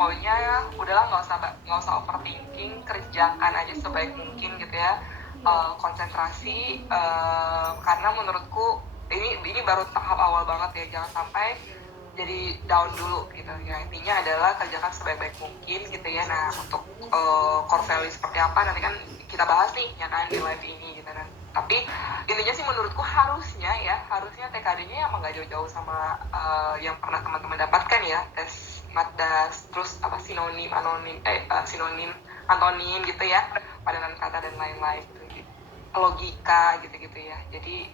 pokoknya ya udahlah, nggak usah overthinking, kerjakan aja sebaik mungkin gitu ya. Konsentrasi, karena menurutku ini baru tahap awal banget ya, jangan sampai jadi down dulu gitu ya. Intinya adalah kerjakan sebaik-baik mungkin gitu ya. Nah untuk core value seperti apa nanti kan kita bahas nih ya kan di live ini gitu kan. Tapi intinya sih menurutku harusnya TKD-nya emang gak jauh-jauh sama yang pernah teman-teman dapatkan ya, tes MATDAS, terus apa sinonim antonim gitu ya, padanan kata dan lain-lain gitu. Logika gitu-gitu ya. Jadi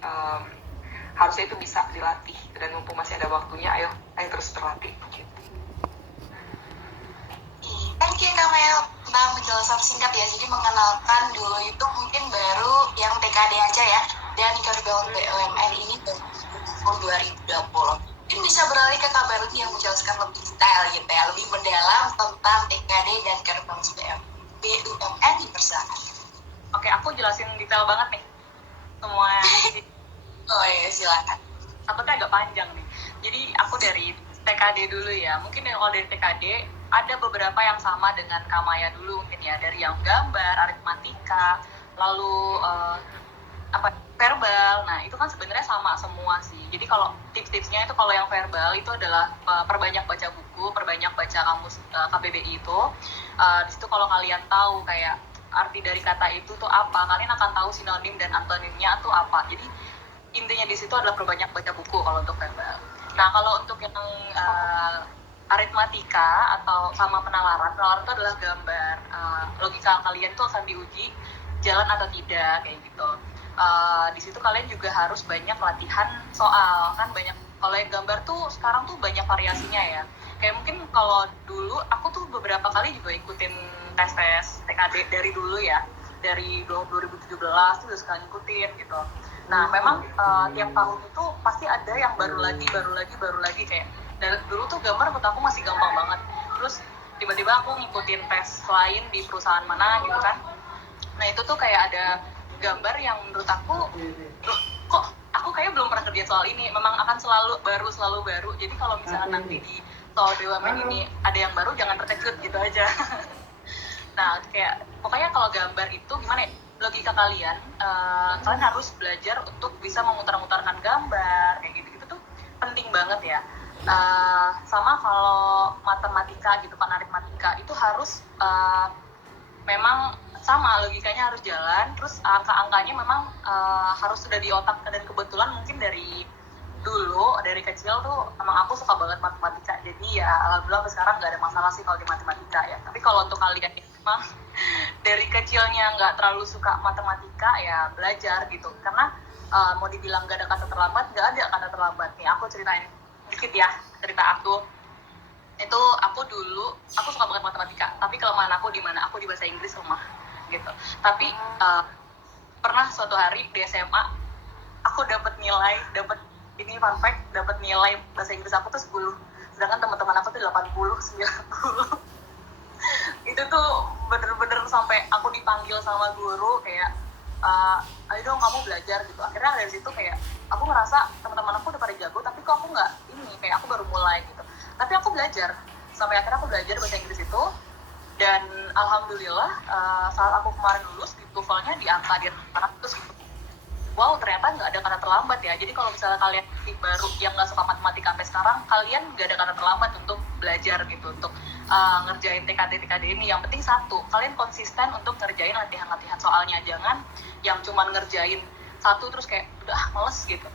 harusnya itu bisa dilatih, dan mumpung masih ada waktunya, ayo terus berlatih gitu. Thank you Kak Mel, Bang, penjelasan singkat ya. Jadi mengenalkan dulu itu mungkin baru yang TKD aja ya, dan curriculum BUMN ini tahun 2020. Mungkin bisa beralih ke Kak Berli yang menjelaskan lebih detail gitu ya, lebih mendalam tentang TKD dan curriculum BUMN di persamaan. Oke, aku jelasin detail banget nih semua. Oh iya, silakan. Takutnya agak panjang nih. Jadi aku dari TKD dulu ya. Mungkin kalau dari TKD ada beberapa yang sama dengan Kamaya dulu mungkin ya, dari yang gambar, aritmatika, lalu verbal. Nah, itu kan sebenarnya sama semua sih. Jadi kalau tips-tipsnya itu, kalau yang verbal itu adalah perbanyak baca buku, perbanyak baca kamus KBBI itu. Di situ kalau kalian tahu kayak arti dari kata itu tuh apa, kalian akan tahu sinonim dan antonimnya tuh apa. Jadi intinya di situ adalah perbanyak baca buku kalau untuk verbal. Nah, kalau untuk yang aritmatika atau sama penalaran itu adalah gambar. Logika kalian tuh akan diuji jalan atau tidak kayak gitu. Di situ kalian juga harus banyak latihan soal, kan banyak. Kalau yang gambar tuh sekarang tuh banyak variasinya ya. Kayak mungkin kalau dulu aku tuh beberapa kali juga ikutin tes TKD dari dulu ya, dari 2017 tuh udah sekali ikutin gitu. Nah, memang tiap tahun itu pasti ada yang baru lagi kayak dari dulu tuh gambar menurut aku masih gampang banget. Terus tiba-tiba aku ngikutin tes lain di perusahaan mana gitu kan. Nah, itu tuh kayak ada gambar yang menurut aku kok aku kayak belum pernah kerja soal ini. Memang akan selalu baru. Jadi kalau misalnya nanti di soal BUMN ini ada yang baru, jangan terkejut gitu aja. Nah, kayak pokoknya kalau gambar itu gimana ya, logika kalian harus belajar untuk bisa memutar-mutarkan gambar kayak gitu tuh penting banget ya. Sama kalau matematika gitu kan, aritmatika itu harus memang sama, logikanya harus jalan, terus angka-angkanya memang harus sudah di otak. Dan kebetulan mungkin dari dulu, dari kecil tuh emang aku suka banget matematika, jadi ya alhamdulillah sekarang nggak ada masalah sih kalau di matematika ya. Tapi kalau untuk kalian yang memang dari kecilnya nggak terlalu suka matematika, ya belajar gitu, karena mau dibilang nggak ada kata terlambat, nggak ada kata terlambat. Nih aku ceritain dikit ya, cerita aku itu. Aku suka banget matematika, tapi kelemahan aku di mana, aku di bahasa Inggris lemah gitu. Tapi pernah suatu hari di SMA aku dapat ini fun fact, dapat nilai bahasa Inggris aku tuh 10, sedangkan teman-teman aku tuh 80, 90. Itu tuh bener-bener sampai aku dipanggil sama guru kayak ayo dong kamu belajar gitu. Akhirnya dari situ kayak aku ngerasa teman-teman aku udah pada jago, tapi kok aku nggak, ini kayak aku baru mulai gitu. Tapi aku belajar, sampai akhirnya aku belajar bahasa Inggris itu. Dan alhamdulillah saat aku kemarin lulus di TOEFL-nya di angka di 400 gitu. Wow, ternyata nggak ada kata terlambat ya. Jadi kalau misalnya kalian baru yang nggak suka matematika sampai sekarang, kalian nggak ada kata terlambat untuk belajar gitu, untuk ngerjain TKD ini. Yang penting satu, kalian konsisten untuk ngerjain latihan-latihan soalnya. Jangan yang cuma ngerjain satu terus kayak udah males gitu.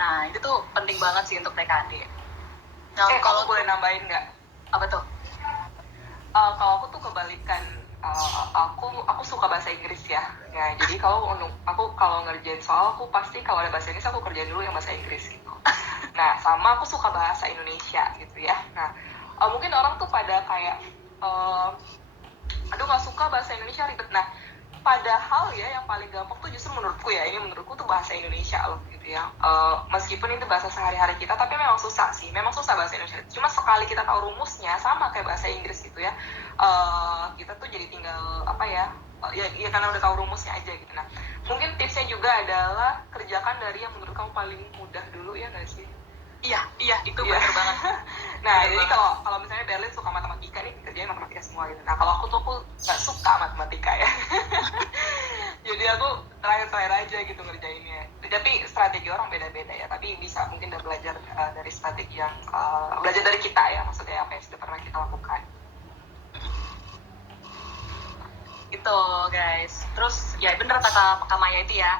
Nah, itu tuh penting banget sih untuk TKD. Nah, kalau boleh nambahin nggak? Apa tuh? Kalau aku tuh kebalikan. Aku suka bahasa Inggris ya. Jadi kalau ngerjain soal, aku pasti kalau ada bahasa Inggris aku kerjain dulu yang bahasa Inggris gitu. Nah, sama aku suka bahasa Indonesia gitu ya. Nah, mungkin orang tuh pada kayak aduh nggak suka bahasa Indonesia, ribet. Nah, padahal ya yang paling gampang tuh justru menurutku tuh bahasa Indonesia loh gitu ya. Meskipun itu bahasa sehari-hari kita, tapi memang susah bahasa Indonesia. Cuma sekali kita tahu rumusnya, sama kayak bahasa Inggris gitu ya, kita tuh jadi tinggal ya karena udah tahu rumusnya aja gitu. Nah, mungkin tipsnya juga adalah kerjakan dari yang menurut kamu paling mudah dulu, ya nggak sih? Iya, itu benar banget. Nah, jadi kalau misalnya Berlin suka matematika nih, kerja gitu. Nah kalau aku nggak suka matematika ya. Jadi aku terakhir aja gitu ngerjainnya. Tapi strategi orang beda-beda ya. Tapi bisa mungkin udah belajar dari strategi yang belajar dari kita ya, maksudnya apa yang sudah pernah kita lakukan. Gitu guys. Terus ya bener kata Kak Maya itu ya,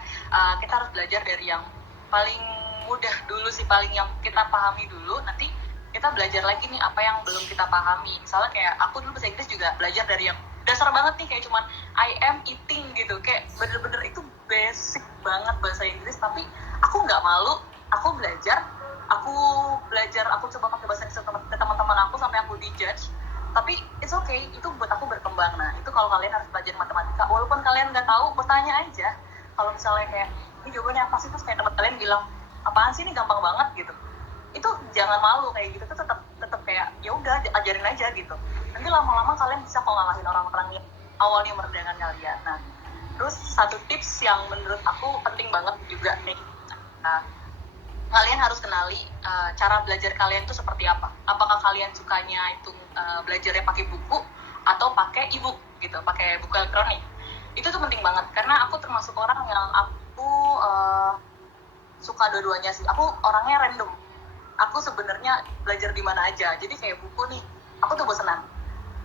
kita harus belajar dari yang paling mudah dulu sih, paling yang kita pahami dulu. Nanti kita belajar lagi nih apa yang belum kita pahami. Misalnya kayak aku dulu bahasa Inggris juga belajar dari yang dasar banget nih, kayak cuman I am eating gitu, kayak bener-bener itu basic banget bahasa Inggris. Tapi aku nggak malu, aku belajar, aku coba pakai bahasa Inggris ke teman-teman aku sampai aku dijudge. Tapi it's okay, itu buat aku berkembang. Nah itu kalau kalian harus belajar matematika, walaupun kalian nggak tahu, bertanya aja. Kalau misalnya kayak ini jawabannya apa sih, terus kayak teman kalian bilang apaan sih ini gampang banget gitu, itu jangan malu kayak gitu, tuh tetap kayak ya udah ajarin aja gitu. Nanti lama-lama kalian bisa kok ngalahin orang-orang yang awalnya merendahkan kalian. Nah terus satu tips yang menurut aku penting banget juga nih, kalian harus kenali cara belajar kalian tuh seperti apa. Apakah kalian sukanya itu belajarnya pakai buku atau pakai e-book gitu, pakai buku elektronik. Itu tuh penting banget, karena aku termasuk orang yang aku suka dua-duanya sih. Aku orangnya random. Aku sebenarnya belajar di mana aja. Jadi kayak buku nih, aku tuh bosenan.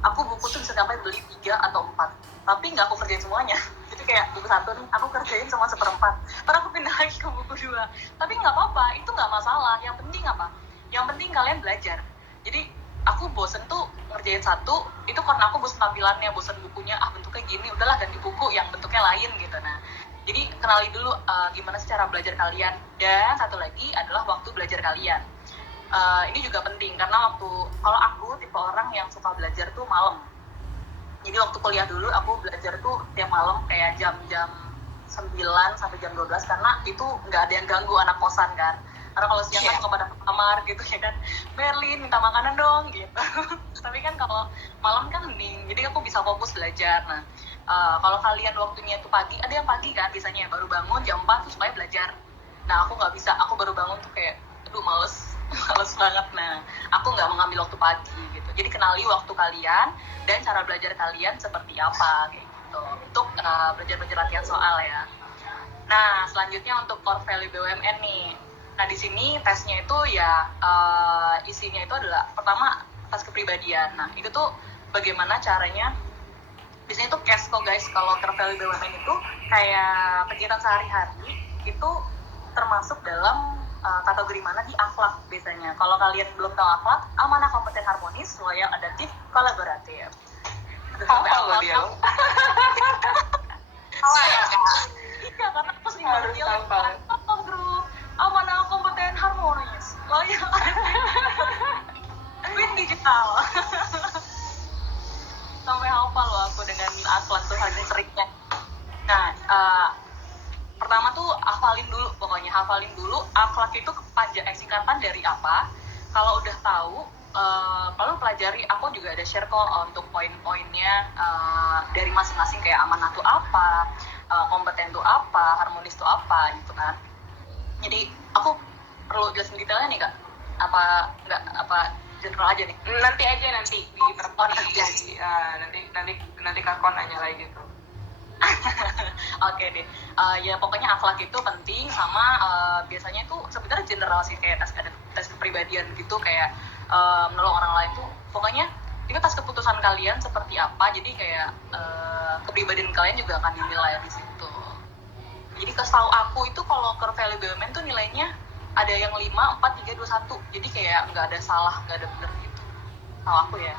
Aku buku tuh bisa sampai beli 3 atau 4. Tapi nggak aku kerjain semuanya. Jadi kayak buku 1 nih, aku kerjain sama 1/4. Ntar aku pindah lagi ke buku 2. Tapi nggak apa-apa, itu nggak masalah. Yang penting apa? Yang penting kalian belajar. Jadi aku bosen tuh ngerjain 1, itu karena aku bosen tampilannya, bosen bukunya, bentuknya gini, udahlah ganti buku yang bentuknya lain gitu. Nah, jadi kenali dulu gimana sih cara belajar kalian. Dan satu lagi adalah waktu belajar kalian. Ini juga penting, karena kalau aku tipe orang yang suka belajar tuh malam. Jadi waktu kuliah dulu aku belajar tuh tiap malam kayak jam-jam 9 sampai jam 12, karena itu nggak ada yang ganggu anak kosan kan. Karena kalau siang kan pada kamar gitu ya kan, Berlin minta makanan dong gitu. Tapi kan kalau malam kan hening, jadi aku bisa fokus belajar. Nah kalau kalian waktunya itu pagi, ada yang pagi kan biasanya baru bangun jam 4 tuh supaya belajar. Nah aku nggak bisa, aku baru bangun tuh kayak aduh males banget. Nah aku nggak mengambil waktu pagi gitu. Jadi kenali waktu kalian dan cara belajar kalian seperti apa kayak gitu, untuk belajar latihan soal ya. Nah selanjutnya untuk core value BUMN nih. Nah di sini tesnya itu ya isinya itu adalah pertama tes kepribadian. Nah itu tuh bagaimana caranya, biasanya tuh case kok guys. Kalau core value BUMN itu kayak kegiatan sehari-hari itu termasuk dalam kategori mana di akhlak biasanya. Kalau kalian belum tahu akhlak, amanah, kompeten, harmonis, loyal, adaptif, kolaboratif. Apa lo dia? Ya kak. Iya, karena aku sering banget dia apa grup amanah, kompeten, harmonis, loyal, adaptif, win digital. Sampai hafal loh aku dengan akhlak tuh hanya seriknya. Nah pertama tuh hafalin dulu akhlak itu singkatan dari apa. Kalau udah tahu lalu pelajari. Aku juga ada share kok untuk poin-poinnya dari masing-masing, kayak amanah tuh apa, kompeten tuh apa, harmonis tuh apa gitu kan. Jadi aku perlu jelasin detailnya nih kak, apa enggak, apa general aja nih? Nanti di pertemuan nanti Kak Kon nanya lagi gitu. Oke deh, ya pokoknya akhlak itu penting, sama biasanya itu sebenarnya general sih, kayak tes kepribadian gitu, kayak menolong orang lain tuh, pokoknya itu tes keputusan kalian seperti apa. Jadi kayak kepribadian kalian juga akan dinilai di situ. Jadi setahu aku itu kalau core value BUMN tuh nilainya ada yang 5, 4, 3, 2, 1. Jadi kayak nggak ada salah, nggak ada bener gitu. Tahu aku ya.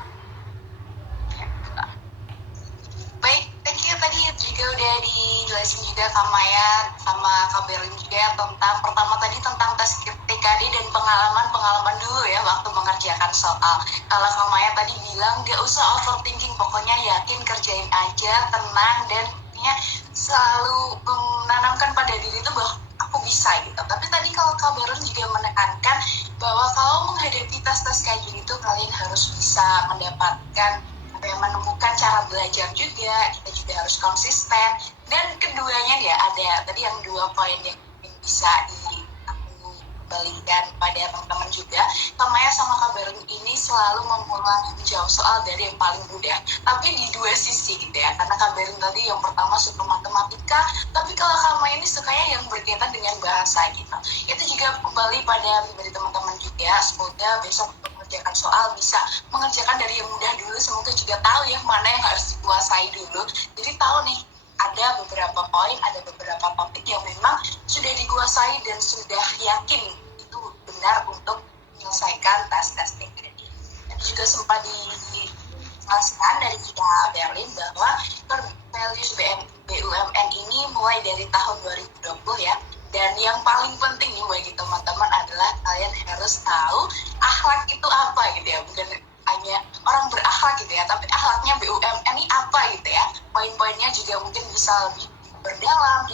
Baik, thank you tadi juga udah dijelasin juga Kak Maya sama Kak Berlin juga tentang pertama tadi tentang tes TKD dan pengalaman dulu ya waktu mengerjakan soal. Kalau Kak Maya tadi bilang gak usah overthinking, pokoknya yakin, kerjain aja, tenang, dan intinya selalu menanamkan pada diri itu bahwa aku bisa gitu. Tapi tadi kalau Kak Berlin juga menekankan bahwa kalau menghadapi tes-tes kayak gini tuh kalian harus bisa mendapatkan menemukan cara belajar juga, kita juga harus konsisten. Dan keduanya ya ada tadi yang 2 poin yang bisa aku kembalikan pada teman-teman juga, Kamaya sama Kak Berlin ini selalu memulai menjawab soal dari yang paling mudah, tapi di dua sisi gitu ya, karena Kak Berlin tadi yang pertama suka matematika, tapi kalau Kamaya ini sukanya yang berkaitan dengan bahasa gitu. Itu juga kembali pada dari teman-teman juga, semoga besok mengerjakan soal bisa mengerjakan dari yang mudah dulu, semoga juga tahu ya mana yang harus dikuasai dulu, jadi tahu nih ada beberapa poin, ada beberapa topik yang memang sudah dikuasai dan sudah yakin itu benar untuk menyelesaikan tes-tes tadi. Dan juga sempat dijelaskan dari Kak Berlin bahwa values BUMN ini mulai dari tahun 2020 ya. Dan yang paling penting nih bagi teman-teman adalah kalian harus tahu akhlak itu apa gitu ya, bukan hanya orang berakhlak gitu ya, tapi akhlaknya BUMN ini apa gitu ya. Poin-poinnya juga mungkin bisa lebih berdalam,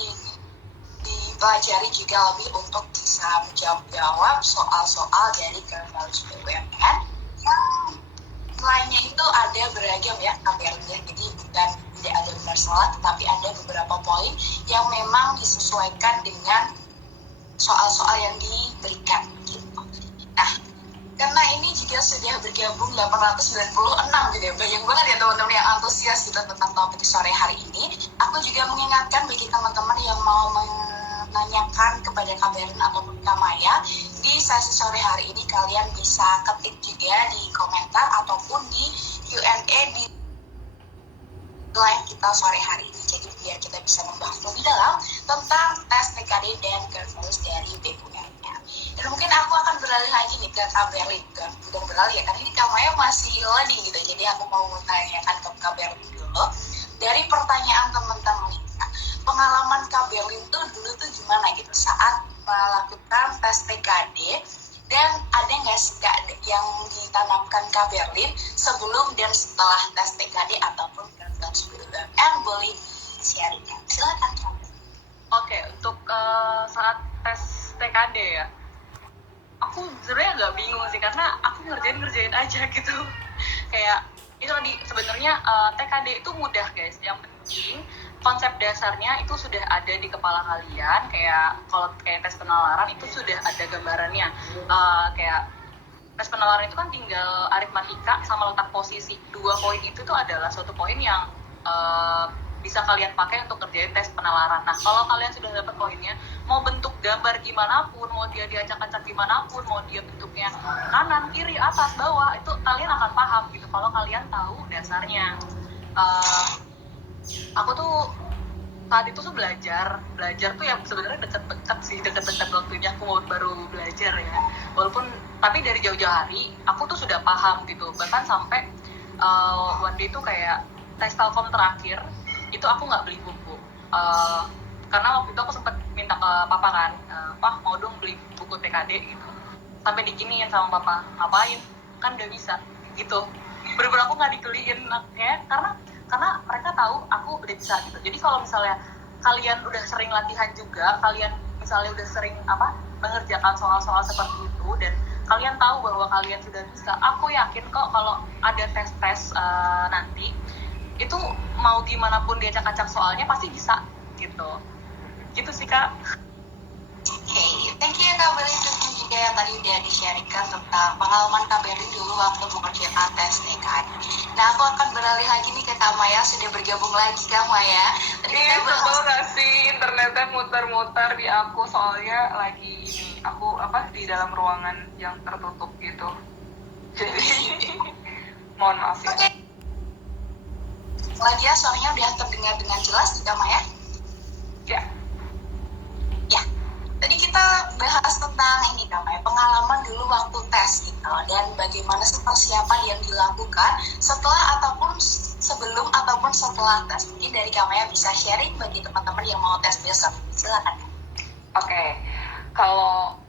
dipelajari juga lebih untuk bisa menjawab soal-soal dari values BUMN. Yang lainnya itu ada beragam ya kabarnya, jadi bukan tidak ada benar salah, tetapi ada beberapa poin yang memang disesuaikan dengan soal-soal yang diberikan gitu. Nah, karena ini juga sudah bergabung 896 gitu ya, banyak banget ya teman-teman yang antusias gitu tentang topik sore hari ini. Aku juga mengingatkan bagi teman-teman yang mau menanyakan kepada Kak Berlin ataupun Kak Maya, di sesi sore hari ini kalian bisa ketik juga di komentar ataupun di Q&A di live kita sore hari ini. Jadi biar kita bisa membahas lebih dalam tentang tes TKD dan values dari BUMN. Dan mungkin aku akan beralih lagi nih ke Kak Berlin, bukan beralih ya, karena ini Kak Maya masih loading gitu, jadi aku mau menanyakan ke Kak Berlin dulu. Dari pertanyaan teman-teman, pengalaman Kak Berlin tuh dulu tuh gimana gitu saat melakukan tes TKD, dan ada nggak sih Kak yang ditanamkan Kak Berlin sebelum dan setelah tes TKD ataupun tes BUMN, boleh di-sharingkan, silakan Kak. Oke, untuk saat tes TKD ya, aku sebenarnya agak bingung sih karena aku ngerjain aja gitu. Kayak itu tadi sebenarnya TKD itu mudah guys. Yang penting konsep dasarnya itu sudah ada di kepala kalian. Kayak kalau kayak tes penalaran itu sudah ada gambarannya. Kayak tes penalaran itu kan tinggal aritmatika sama letak posisi. 2 poin itu tuh adalah suatu poin yang bisa kalian pakai untuk kerjain tes penalaran. Nah, kalau kalian sudah dapat poinnya, mau bentuk gambar gimana pun, mau dia diacak-acak gimana pun, mau dia bentuknya kanan, kiri, atas, bawah, itu kalian akan paham gitu kalau kalian tahu dasarnya. Aku tuh saat itu tuh belajar tuh yang sebenarnya deket-deket waktunya aku baru belajar ya. Walaupun tapi dari jauh-jauh hari aku tuh sudah paham gitu. Bahkan sampai one day tuh kayak tes Telkom terakhir itu aku nggak beli buku karena waktu itu aku sempat minta ke papa kan, Pak mau dong beli buku TKD gitu. Sampai diginiin sama papa, ngapain, kan udah bisa gitu. Bener-bener aku nggak dibeliin ya, karena mereka tahu aku udah bisa gitu. Jadi kalau misalnya kalian udah sering latihan juga, kalian misalnya udah sering mengerjakan soal-soal seperti itu dan kalian tahu bahwa kalian sudah bisa, aku yakin kok kalau ada tes-tes nanti itu mau gimana pun diacak-acak soalnya pasti bisa gitu sih Kak. Oke, thank you Kak Berlin juga yang tadi udah di-sharingkan tentang pengalaman Kak Berlin dulu waktu mengerjakan tes TKD. Nah, aku akan beralih lagi nih ke Kak Maya, sudah bergabung lagi Kak Maya. Ini sebel gak sih internetnya muter-muter di aku, soalnya lagi ini aku di dalam ruangan yang tertutup gitu. Jadi mohon maaf ya. Oke. Ladia, suaranya udah terdengar dengan jelas Kak Maya? Ya. Ya. Tadi kita bahas tentang ini Kak Maya, pengalaman dulu waktu tes gitu, dan bagaimana sih persiapan yang dilakukan setelah ataupun sebelum ataupun setelah tes. Mungkin dari Kak Maya bisa sharing bagi teman-teman yang mau tes besok. Silakan. Oke. Kalau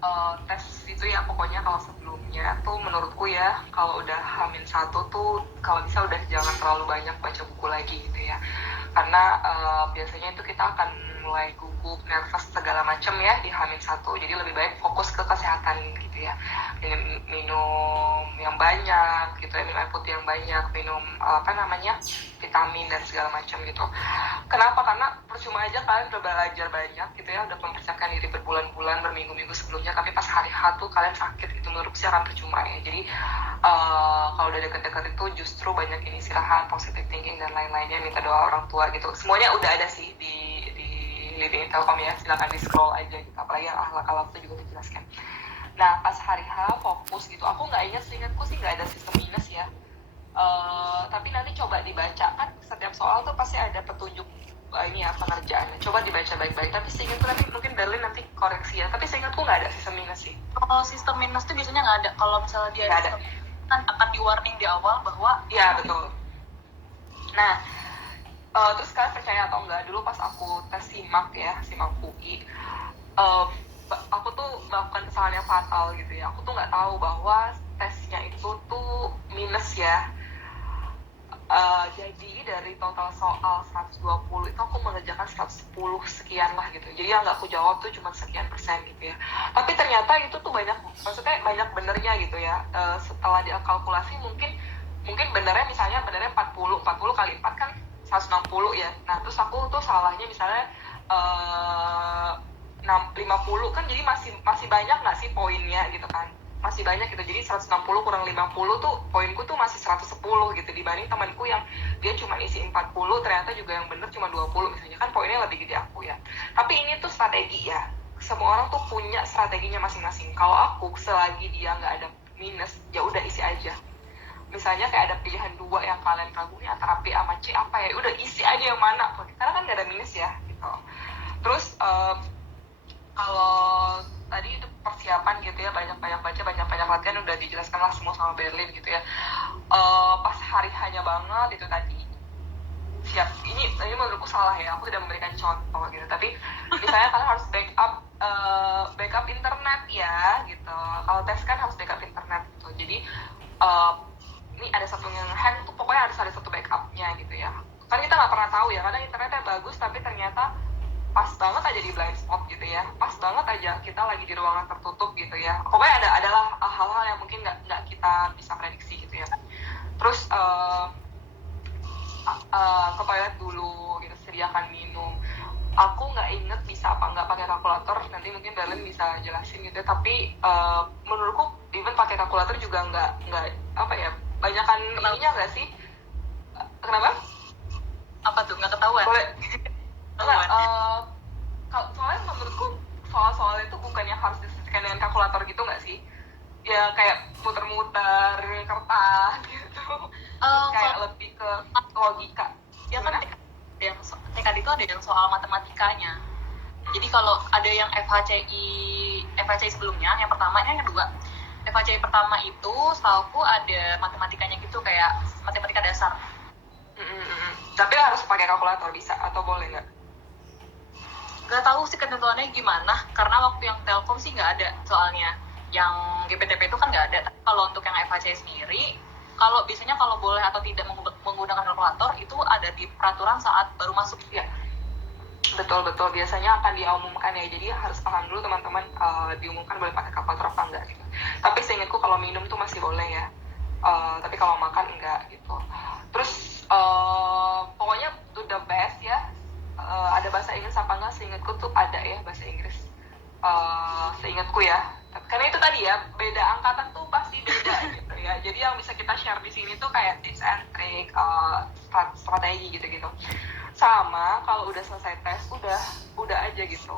tes itu ya pokoknya kalau sebelumnya tuh menurutku ya, kalau udah H-1 tuh kalau bisa udah jangan terlalu banyak baca buku lagi gitu ya. Karena biasanya itu kita akan mulai gugup, nervous segala macam ya di H-1. Jadi lebih baik fokus ke kesehatan gitu ya, dengan minum yang banyak gitu ya, minum air putih yang banyak, minum vitamin dan segala macam gitu. Kenapa? Karena percuma aja kalian udah belajar banyak gitu ya, udah mempersiapkan diri berbulan-bulan, berminggu-minggu sebelumnya, tapi pas hari H tuh kalian sakit, itu menurut saya akan percuma ya. Jadi kalau udah deket-deket itu justru banyak ini istirahat, positive thinking dan lain-lainnya, minta doa orang tua gitu. Semuanya udah ada sih di Living Telkom ya, silakan di scroll aja gitu, apalagi yang akhlak itu juga dijelaskan. Nah pas hari H fokus gitu, aku nggak ingat, seingatku sih nggak ada sistem minus ya. Tapi nanti coba dibaca, kan setiap soal tuh pasti ada petunjuk ini ya pengerjaannya, coba dibaca baik-baik. Tapi seingatku, nanti mungkin Berlin nanti koreksi ya, tapi seingatku nggak ada sistem minus sih. Kalau sistem minus tuh biasanya nggak ada. Kalau misalnya dia Nggak ada. Kan akan di warning di awal bahwa Iya betul. Nah terus kalian percaya atau enggak, dulu pas aku tes SIMAK ya, SIMAK UI, aku tuh melakukan kesalahan yang fatal gitu ya. Aku tuh nggak tahu bahwa tesnya itu tuh minus ya. Jadi dari total soal 120 itu aku mengerjakan 110 sekian lah gitu. Jadi yang nggak aku jawab tuh cuma sekian persen gitu ya. Tapi ternyata itu tuh banyak, maksudnya banyak benernya gitu ya. Setelah dikalkulasi mungkin benernya, misalnya benernya 40 kali 4 kan 160 ya. Nah terus aku tuh salahnya misalnya 50 kan, jadi masih banyak nggak sih poinnya gitu kan, masih banyak gitu. Jadi 160 kurang 50 tuh poinku tuh masih 110 gitu, dibanding temanku yang dia cuma isi 40, ternyata juga yang bener cuma 20 misalnya, kan poinnya lebih gede aku ya. Tapi ini tuh strategi ya, semua orang tuh punya strateginya masing-masing. Kalau aku, selagi dia nggak ada minus, ya udah isi aja. Misalnya kayak ada pilihan dua yang kalian ragu nih antara B sama C apa ya, udah isi aja yang mana, karena kan nggak ada minus ya gitu. Terus kalau tadi itu persiapan gitu ya, banyak baca, banyak latihan, udah dijelaskan lah semua sama Berlin gitu ya. Pas hari hanya banget itu tadi siap, ini menurutku salah ya, aku tidak memberikan contoh gitu, tapi misalnya kalian harus backup internet ya gitu. Kalau tes kan harus backup internet gitu. Jadi ini ada satu yang hack tuh, pokoknya harus ada satu backupnya gitu ya. Kan kita nggak pernah tahu ya, kadang internetnya bagus tapi ternyata pas banget aja di blind spot gitu ya, pas banget aja kita lagi di ruangan tertutup gitu ya. Pokoknya adalah hal-hal yang mungkin nggak kita bisa prediksi gitu ya. Terus ke toilet dulu gitu, sediakan minum. Aku nggak inget bisa apa nggak pakai kalkulator, nanti mungkin Berlin bisa jelasin gitu ya. Tapi menurutku even pakai kalkulator juga nggak apa ya, banyakan ininya nggak sih? Kenapa? apa tuh nggak ketahuan? Boleh. Soalnya menurutku soal-soal itu bukan yang harus diselesaikan dengan kalkulator gitu nggak sih? Ya kayak muter-muter kertas gitu. Kayak lebih ke logika. Ya kan yang TKD itu ada yang soal matematikanya. Jadi kalau ada yang FHCI sebelumnya, yang pertama, yang kedua. FHCI pertama itu setahuku ada matematikanya gitu, kayak matematika dasar. Tapi harus pakai kalkulator bisa atau boleh nggak? Gak tahu sih ketentuannya gimana, karena waktu yang Telkom sih nggak ada soalnya. Yang GPTP itu kan nggak ada. Tapi kalau untuk yang FHCI sendiri, biasanya kalau boleh atau tidak menggunakan kalkulator itu ada di peraturan saat baru masuk ya. Betul, biasanya akan diumumkan ya, jadi harus paham dulu teman-teman, diumumkan boleh pakai kalkulator apa enggak gitu. Tapi seingatku kalau minum tuh masih boleh ya, tapi kalau makan enggak gitu. Terus pokoknya to the best ya. Ada bahasa Inggris apa enggak, seingatku tuh ada ya bahasa Inggris, seingatku ya. Karena itu tadi ya, beda angkatan tuh pasti beda gitu ya. Jadi yang bisa kita share di sini tuh kayak tips and trick, strategi gitu-gitu. Sama kalau udah selesai tes, udah aja gitu.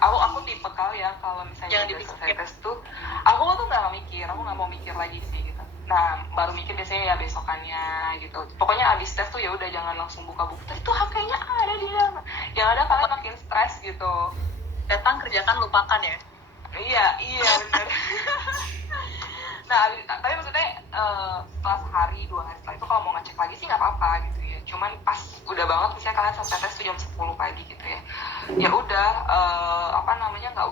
Aku tipe ya, kalau misalnya udah selesai tes tuh, aku tuh nggak mau mikir lagi sih gitu. Nah baru mikir biasanya ya besokannya gitu. Pokoknya abis tes tuh ya udah jangan langsung buka buku. Terus tuh HP-nya ada di dalam. Yang ada kalian makin stres gitu. Datang kerjakan lupakan ya. Iya benar. Nah tapi maksudnya setelah sehari 2 hari setelah itu kalau mau ngecek lagi sih nggak apa-apa gitu ya. Cuman pas udah banget misalnya kalian selesai tes tuh jam 10 pagi gitu ya, ya udah nggak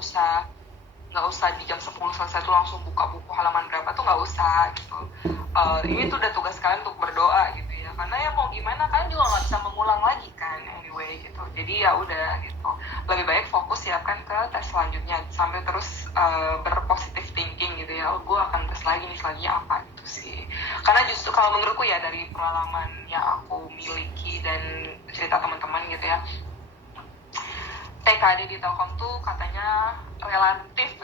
usah di jam 10 selesai tuh langsung buka buku halaman berapa tuh, nggak usah gitu. Ini tuh udah tugas kalian untuk berdoa gitu ya, karena ya mau gimana kalian juga nggak bisa mengulang lagi kan anyway gitu. Jadi ya udah gitu. mempersiapkan ke tes selanjutnya sampai terus berpositif thinking gitu ya, gue akan tes lagi nih selanjutnya apa gitu sih. Karena justru kalau menurutku ya dari pengalaman yang aku miliki dan cerita teman-teman gitu ya, TKD di Telkom tuh katanya relatif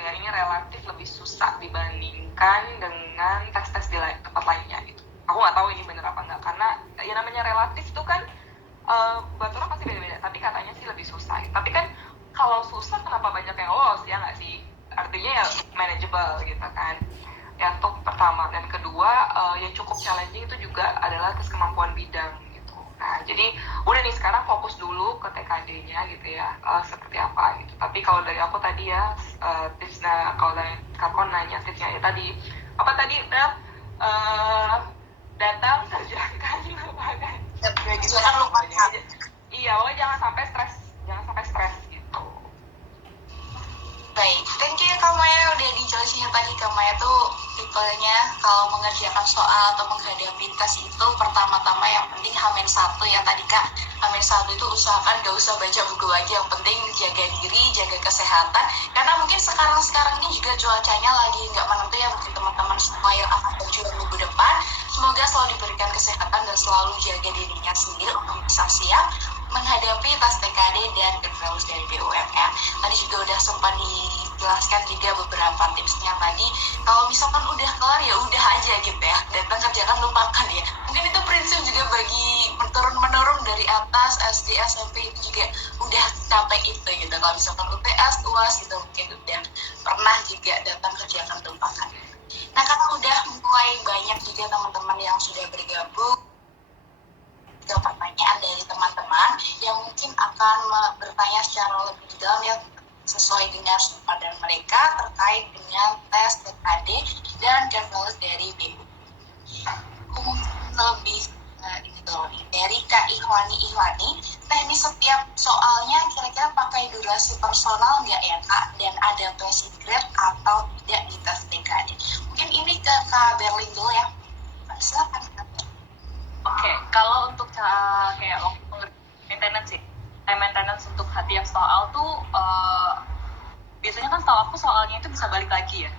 lebih susah dibandingkan dengan tes-tes di tempat lainnya gitu. Aku nggak tahu ini bener apa enggak, karena ya namanya relatif tuh kan buat orang pasti beda-beda, tapi katanya sih lebih susah. Tapi kan kalau susah kenapa banyak yang lolos, ya nggak sih? Artinya ya manageable gitu kan. Ya untuk pertama, dan kedua yang cukup challenging itu juga adalah tes kemampuan bidang gitu. Nah jadi udah nih sekarang fokus dulu ke TKD-nya gitu ya, seperti apa gitu. Tapi kalau dari aku tadi ya tipsnya, kalau dari Kakon nanya tipsnya ya tadi apa tadi datang kerjakan lupakan. Jangan lupa. Iya, pokoknya jangan sampai stres gitu. Baik, thank you Kak Maya udah dijelasin tadi. Kak Maya tuh tipenya kalau mengerjakan soal atau menghadapi tes itu pertama-tama yang penting H-1 ya tadi Kak. H-1 itu usahakan gak usah baca buku lagi, yang penting jaga diri, jaga kesehatan. Karena mungkin sekarang ini juga cuacanya lagi gak menentu ya bagi teman-teman semua yang akan berjuang minggu depan. Semoga selalu diberikan kesehatan dan selalu jaga dirinya sendiri untuk bisa siap menghadapi tes TKD dan Kerja dari BUMN. Tadi juga udah sempat dijelaskan juga beberapa tipsnya tadi. Kalau misalkan udah kelar ya udah aja gitu ya, datang kerjakan lupakan ya. Mungkin itu prinsip juga bagi turun-menurun dari atas SD SMP itu juga udah capek itu gitu. Kalau misalkan UTS, UAS gitu mungkin udah pernah juga datang kerjakan lupakan. Nah karena udah mulai banyak juga teman-teman yang sudah bergabung, pertanyaan dari teman-teman yang mungkin akan bertanya secara lebih dalam ya sesuai dengan padan mereka terkait dengan tes TKD dan Kerja dari BU. Lebih ini dulu nih dari Kak Ihwani, teknis setiap soalnya kira-kira pakai durasi personal nggak ya Kak, dan ada passing grade atau tidak di tes TKD? Mungkin ini ke Kak Berlin dulu ya. Silakan Kak. Oke, kalau untuk kayak maintenance sih, maintenance untuk tiap soal tuh biasanya kan setahu aku soalnya itu bisa balik lagi ya.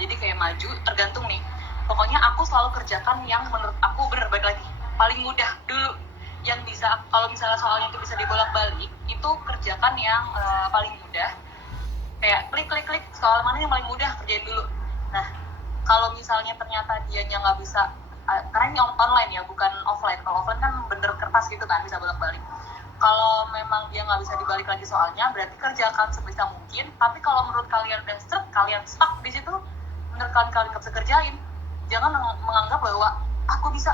Jadi kayak maju, tergantung nih. Pokoknya aku selalu kerjakan yang menurut aku bener balik lagi paling mudah dulu. Yang bisa, kalau misalnya soalnya itu bisa dibolak-balik, itu kerjakan yang paling mudah. Kayak klik soal mana yang paling mudah, kerjain dulu. Nah, kalau misalnya ternyata dianya nggak bisa, karena ini online ya, bukan offline. Kalau offline kan bener kertas gitu kan, bisa bolak-balik. Kalau memang dia nggak bisa dibalik lagi soalnya, berarti kerjakan sebisa mungkin. Tapi kalau menurut kalian udah kalian stuck di situ, menurut kalian nggak bisa kerjain, jangan menganggap bahwa aku bisa.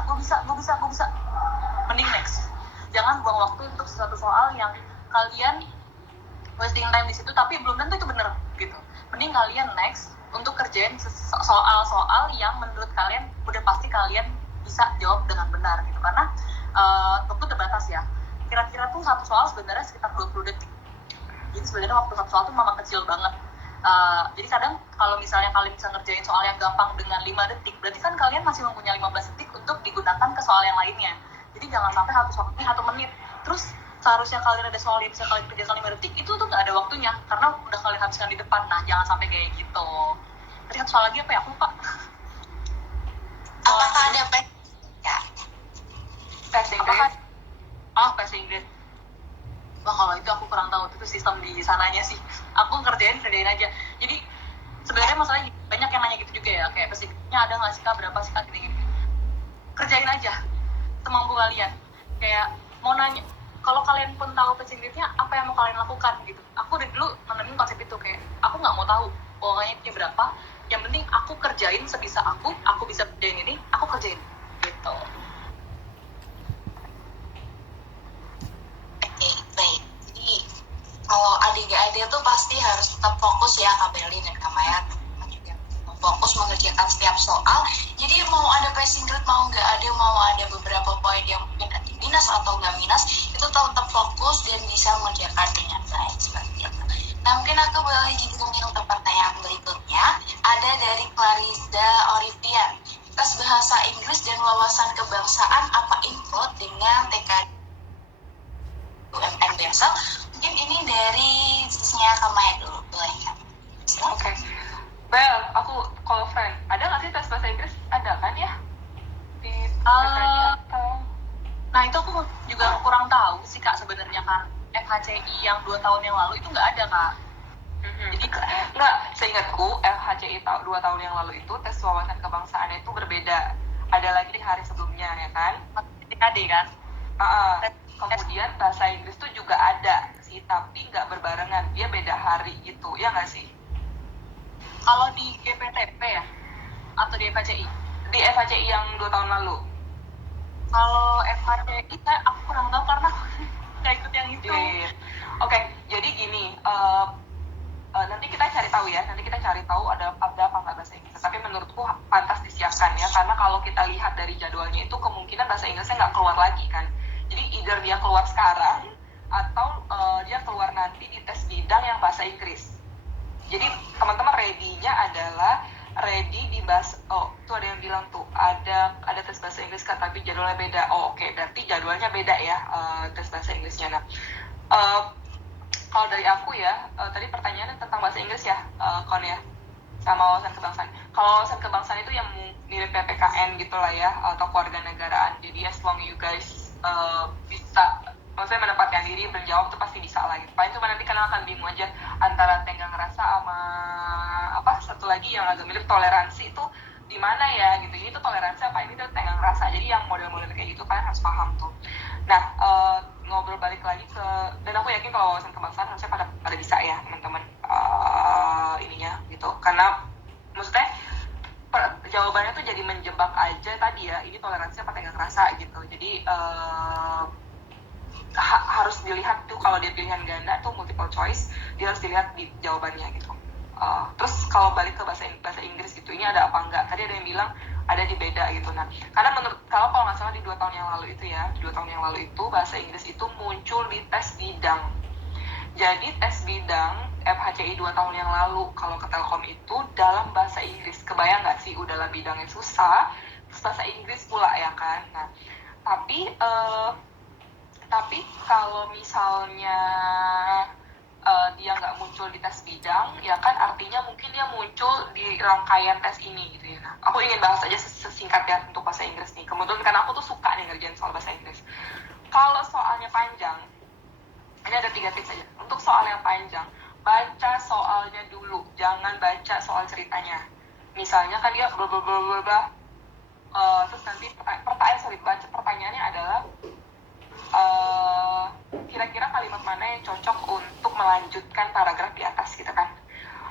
Mending next. Jangan buang waktu untuk sesuatu soal yang kalian wasting time di situ, tapi belum tentu itu bener gitu. Mending kalian next untuk kerjain soal-soal yang menurut kalian udah pasti kalian bisa jawab dengan benar gitu. Karena waktu terbatas ya. Kira-kira tuh satu soal sebenarnya sekitar 20 detik. Jadi sebenarnya waktu satu soal tuh memang kecil banget. Jadi kadang kalau misalnya kalian bisa ngerjain soal yang gampang dengan 5 detik, berarti kan kalian masih mempunyai 15 detik untuk digunakan ke soal yang lainnya. Jadi jangan sampai satu soal ini 1 menit. Terus seharusnya kalian ada soal yang bisa kalian kerjakan 5 detik, itu tuh nggak ada waktunya karena udah kalian habiskan di depan. Nah jangan sampai kayak gitu. Tadi satu soal lagi apa ya, aku lupa. Apakah ada ya? Passing grade. Passing grade. Wah kalau itu aku kurang tahu, itu sistem di sananya sih. Aku kerjain aja. Jadi sebenarnya masalahnya banyak yang nanya gitu juga ya, kayak passing grade-nya ada nggak sih Kak, berapa sih Kak, gini-gini. Kerjain aja semampu kalian. Kayak mau nanya, kalau kalian pun tahu passing grade-nya, apa yang mau kalian lakukan gitu. Aku dari dulu menemukan konsep itu, kayak aku nggak mau tahu pokoknya itu berapa, yang penting aku kerjain sebisa aku bisa kerjain ini, aku kerjain gitu. Oke, baik. Jadi kalau adik-adik tuh pasti harus tetap fokus ya Kak Berlin dan Kak Maya, fokus mengerjakan setiap soal. Jadi mau ada passing grade, mau nggak ada, mau ada beberapa poin yang mungkin ada minus atau nggak minus, itu tetap fokus dan bisa mengerjakan dengan baik seperti itu. Nah mungkin aku boleh jadi untuk pertanyaan berikutnya. Ada dari Clariza Orivian. Tes bahasa Inggris dan wawasan kebangsaan apa include dengan TKD UMN besok? Mungkin ini dari sisinya Nah itu aku juga kurang tahu sih Kak sebenarnya kan FHCI yang 2 tahun yang lalu itu nggak ada Kak. Jadi nggak, seingatku LHCI 2 tahun yang lalu itu tes wawasan kebangsaan itu berbeda. Ada lagi di hari sebelumnya ya kan? TKD kan? Kemudian bahasa Inggris tuh juga ada sih, tapi nggak berbarengan, dia beda hari gitu, ya nggak sih? Kalau di GPTP ya? Atau di FHCI? Di FHCI yang 2 tahun lalu. Kalau FHCI aku kurang tahu karena nggak ikut yang itu. Oke, jadi gini, nanti kita cari tahu ya, ada apa nggak bahasa Inggris. Tapi menurutku pantas disiapkan ya, karena kalau kita lihat dari jadwalnya itu kemungkinan bahasa Inggrisnya nggak keluar lagi kan. Jadi either dia keluar sekarang atau dia keluar nanti di tes bidang yang bahasa Inggris. Jadi teman-teman ready-nya adalah ready di bahasa, tuh ada yang bilang tuh ada tes bahasa Inggris kan, tapi jadwalnya beda. Oke, berarti jadwalnya beda ya, tes bahasa Inggrisnya. Nah, kalau dari aku ya, tadi pertanyaannya tentang bahasa Inggris ya, Kon ya, sama wawasan kebangsaan. Kalau wawasan kebangsaan itu yang mirip PPKN gitu lah ya, atau kewarganegaraan. Jadi as long you guys bisa, maksudnya menempatkan diri, menjawab tuh pasti bisa lah gitu. Paling cuma nanti kalian akan bingung aja antara tenggang rasa sama satu lagi yang agak mirip toleransi itu di mana ya gitu. Ini tuh toleransi apa ini tuh tenggang rasa. Jadi yang model-model kayak gitu kalian harus paham tuh. Nah, ngobrol balik lagi ke, dan aku yakin kalau wawasan kebangsaan harusnya pada bisa ya teman-teman, ininya gitu. Karena maksudnya jawabannya tuh jadi menjebak aja tadi ya, ini toleransi apa tenggang rasa gitu. Jadi harus dilihat tuh, kalau dia pilihan ganda tuh multiple choice, dia harus dilihat di jawabannya gitu. Terus kalau balik ke bahasa Inggris gitu, ini ada apa enggak? Tadi ada yang bilang ada di beda gitu. Nah, karena menurut kalau nggak salah di 2 tahun yang lalu itu ya, di 2 tahun yang lalu itu bahasa Inggris itu muncul di tes bidang. Jadi tes bidang FHCI 2 tahun yang lalu kalau ke Telkom itu dalam bahasa Inggris. Kebayang nggak sih, udahlah bidangnya susah, terus bahasa Inggris pula ya kan. Nah, tapi kalau misalnya dia nggak muncul di tes bidang, ya kan artinya mungkin dia muncul di rangkaian tes ini gitu ya. Nah, aku ingin bahas aja sesingkat ya untuk bahasa Inggris nih. Kemudian karena aku tuh suka nih ngerjain soal bahasa Inggris. Kalau soalnya panjang, ini ada 3 tips aja. Untuk soal yang panjang, baca soalnya dulu, jangan baca soal ceritanya. Misalnya kan dia terus nanti baca pertanyaannya adalah kira-kira kalimat mana yang cocok untuk melanjutkan paragraf di atas gitu kan.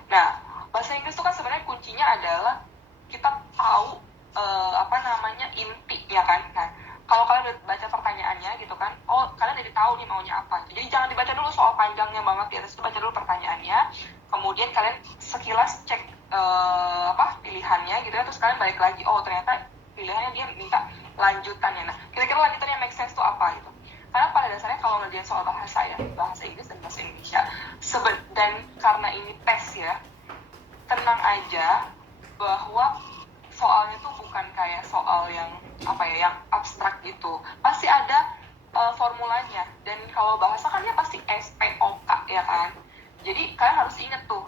Nah, bahasa Inggris itu kan sebenarnya kuncinya adalah kita tahu intinya kan. Nah, kalau kalian udah baca pertanyaannya gitu kan, kalian jadi tahu nih maunya apa. Jadi jangan dibaca dulu soal panjangnya banget di atas, itu baca dulu pertanyaannya, kemudian kalian sekilas cek pilihannya gitu ya, terus kalian balik lagi, ternyata pilihannya dia minta lanjutannya. Nah, kira-kira lanjutannya make sense tuh apa gitu. Karena pada dasarnya kalau ngerjain soal bahasa ya, bahasa Inggris dan bahasa Indonesia, dan karena ini tes ya, tenang aja bahwa soalnya tuh bukan kayak soal yang yang abstrak gitu. Pasti ada formulanya. Dan kalau bahasa kan dia pasti SPOK ya kan. Jadi kalian harus inget tuh